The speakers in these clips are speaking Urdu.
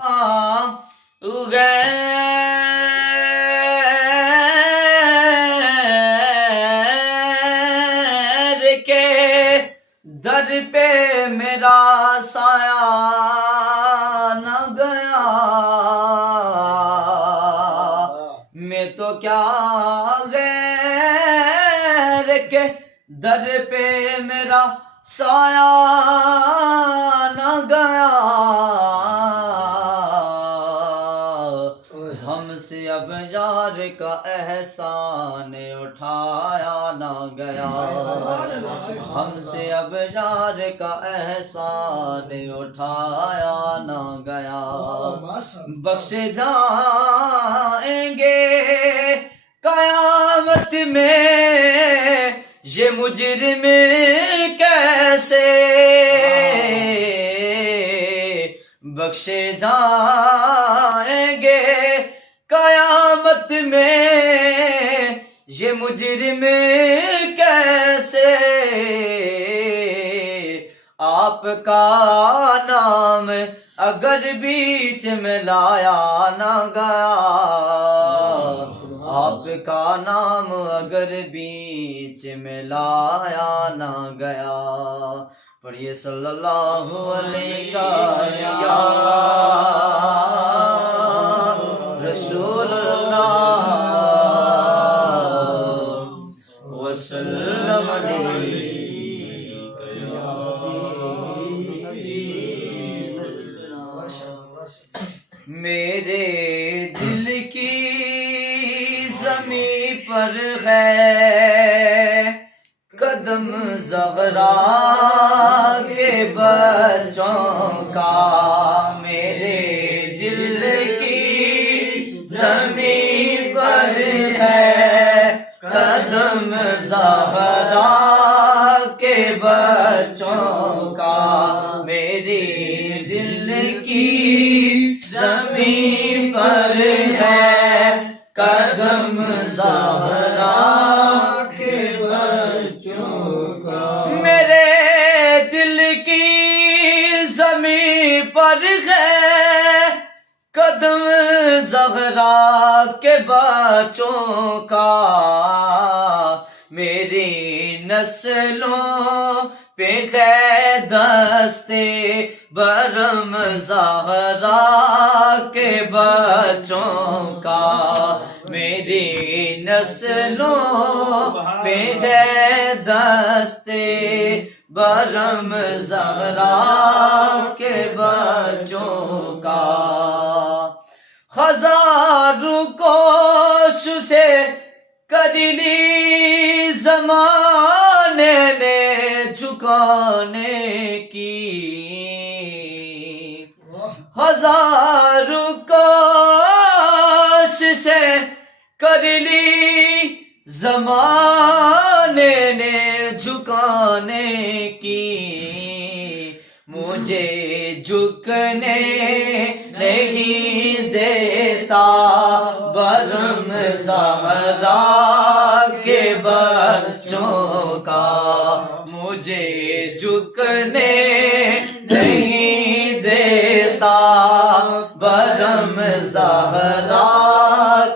غیر کے در پہ میرا سایہ نہ گیا، میں تو کیا غیر کے در پہ میرا سایہ نہ گیا، ہم سے اب یار کا احسان اٹھایا نہ گیا، ہم سے اب یار کا احسان اٹھایا نہ گیا، بخشے جائیں گے قیامت میں یہ مجرم کیسے، بخشے جائیں گے قیامت میں یہ مجرم کیسے، آپ کا نام اگر بیچ میں لایا نہ گیا، آپ کا نام اگر بیچ میں لایا نہ گیا، پڑھیے صلی اللہ علیہ یا رسول اللہ وسلم میرے دل کی زمین پر ہے قدم زہرا کے بچوں کا، میرے دل کی زمین پر ہے قدم زہرا کے بچوں کا، میرے دل کی زمین پر ہے قدم زہرا کے بچوں کا، میرے دل کی زمین پر ہے قدم زہرا کے بچوں کا، میری نسلوں پہ ہے دستے برم زہرا کے بچوں کا، میری نسلوں پہ ہے دستے برم زہرا کے بچوں کا، ہزاروں کوششیں کر لی زمانے نے جھکانے کی، ہزاروں کوششیں کر لی زمانے نے جھکانے کی، مجھے جھکنے نہیں دیتا برم زہرا کے بچوں کا، مجھے جھکنے نہیں دیتا برم زہرا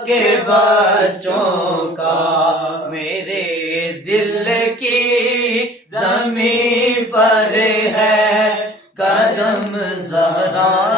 کے بچوں کا، میرے دل کی زمین پر ہے قدم زہرا